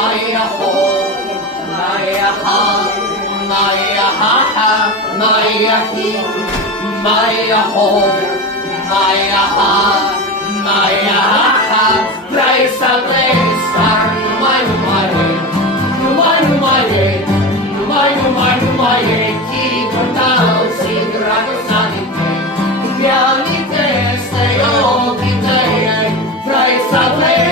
Maya ho, Maya ha, Maya ha ha, Maya hi, Maya ho, Maya ha, Maya ha ha, praise the place, numai, chipul tău și dragostea din tăi, îmi amintesc de ochii tăi, vrei să pleci.